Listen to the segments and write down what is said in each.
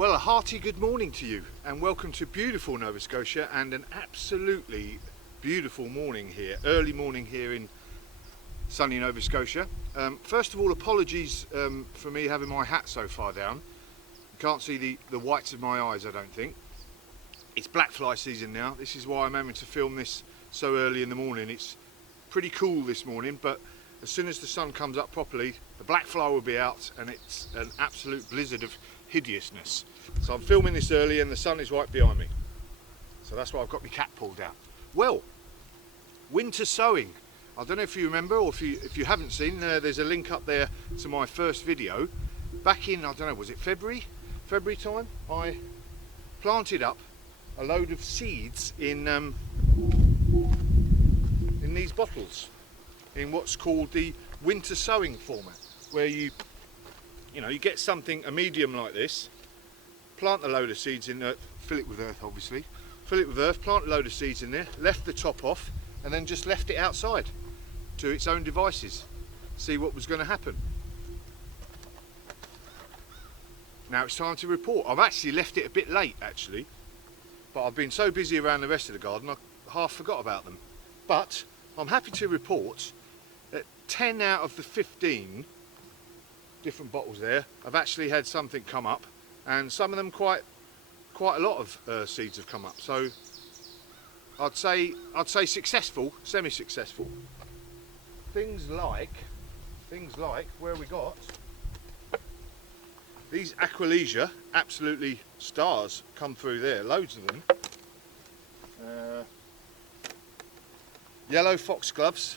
Well, a hearty good morning to you and welcome to beautiful Nova Scotia and an absolutely beautiful morning here, early morning here in sunny Nova Scotia. First of all, apologies for me having my hat so far down. You can't see the whites of my eyes, I don't think. It's black fly season now. This is why I'm having to film this so early in the morning. It's pretty cool this morning, but as soon as the sun comes up properly, the black fly will be out and it's an absolute blizzard of hideousness. So I'm filming this early and the sun is right behind me. So that's why I've got my cap pulled down. Well, winter sowing. I don't know if you remember, or if you haven't seen, there's a link up there to my first video. Back in, I don't know, was it February time? I planted up a load of seeds in these bottles, in what's called the winter sowing format, where you get something, a medium like this, plant a load of seeds in there, fill it with earth obviously, fill it with earth, plant a load of seeds in there, left the top off and then just left it outside to its own devices, see what was going to happen. Now it's time to report. I've actually left it a bit late actually, but I've been so busy around the rest of the garden I half forgot about them. But I'm happy to report that 10 out of the 15 different bottles there have actually had something come up, and some of them quite a lot of seeds have come up. So I'd say successful, semi-successful. Things like where we got these Aquilegia, absolutely stars come through there, loads of them. Yellow foxgloves.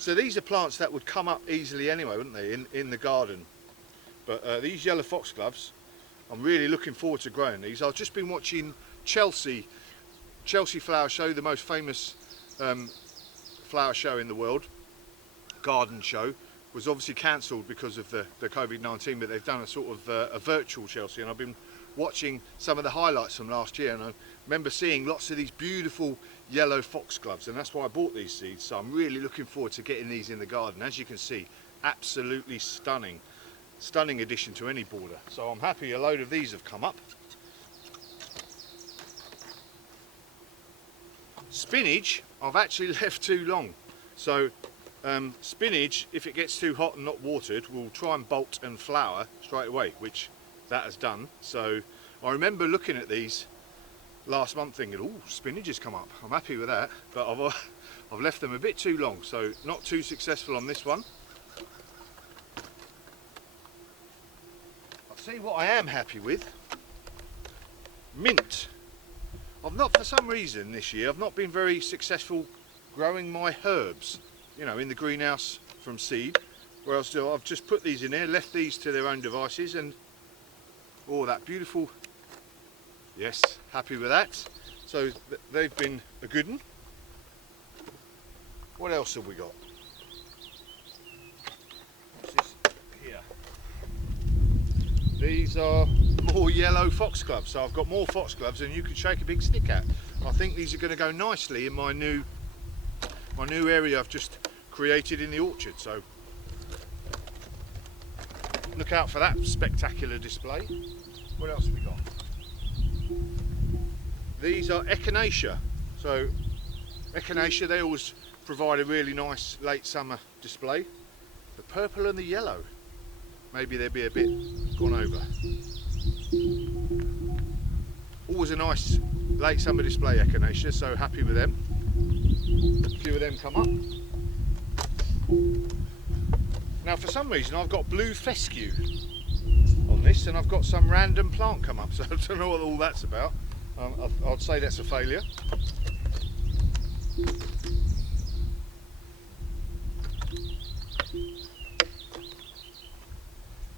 So these are plants that would come up easily anyway, wouldn't they, in the garden. But these yellow foxgloves, I'm really looking forward to growing these. I've just been watching Chelsea Flower Show, the most famous flower show in the world, garden show. Was obviously cancelled because of the COVID-19, but they've done a sort of a virtual Chelsea, and I've been watching some of the highlights from last year, and I remember seeing lots of these beautiful yellow foxgloves, and that's why I bought these seeds. So I'm really looking forward to getting these in the garden. As you can see, absolutely stunning addition to any border. So I'm happy a load of these have come up. Spinach I've actually left too long. So spinach, if it gets too hot and not watered, will try and bolt and flower straight away, which that has done. So I remember looking at these last month thinking, oh, spinach has come up. I'm happy with that, but I've left them a bit too long, so not too successful on this one. I'll see what I am happy with. Mint. For some reason this year, I've not been very successful growing my herbs, in the greenhouse from seed. Whereas I've just put these in there, left these to their own devices, and oh, that beautiful, yes, happy with that. So they've been a good one. What else have we got? What's this here? These are more yellow foxgloves. So I've got more foxgloves than you could shake a big stick at. I think these are going to go nicely in my new area I've just created in the orchard. So look out for that spectacular display. What else have we got? These are echinacea. So echinacea, they always provide a really nice late summer display. The purple and the yellow, maybe they'll be a bit gone over. Always a nice late summer display, echinacea, so happy with them. A few of them come up. Now for some reason I've got blue fescue on this, and I've got some random plant come up, so I don't know what all that's about. I'd say that's a failure.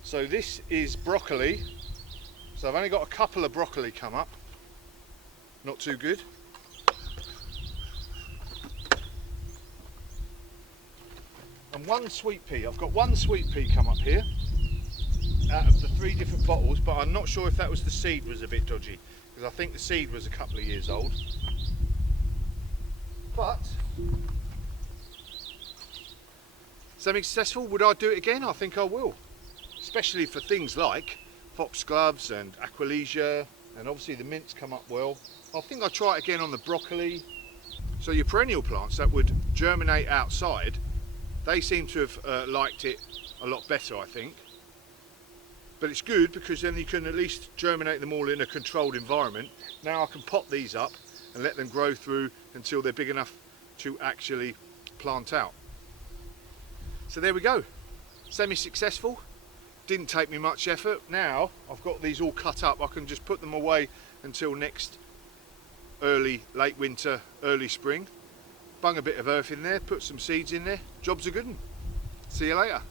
So this is broccoli. So I've only got a couple of broccoli come up. Not too good. And one sweet pea. I've got one sweet pea come up here out of the 3 different bottles, but I'm not sure if that was the seed was a bit dodgy, because I think the seed was a couple of years old. But semi-successful. Would I do it again? I think I will, especially for things like foxgloves and aquilegia, and obviously the mints come up well. I think I'll try it again on the broccoli. So your perennial plants that would germinate outside, they seem to have liked it a lot better, I think. But it's good because then you can at least germinate them all in a controlled environment. Now I can pop these up and let them grow through until they're big enough to actually plant out. So there we go, semi-successful. Didn't take me much effort. Now I've got these all cut up, I can just put them away until next late winter, early spring. Bung a bit of earth in there, put some seeds in there, job's a good one. See you later.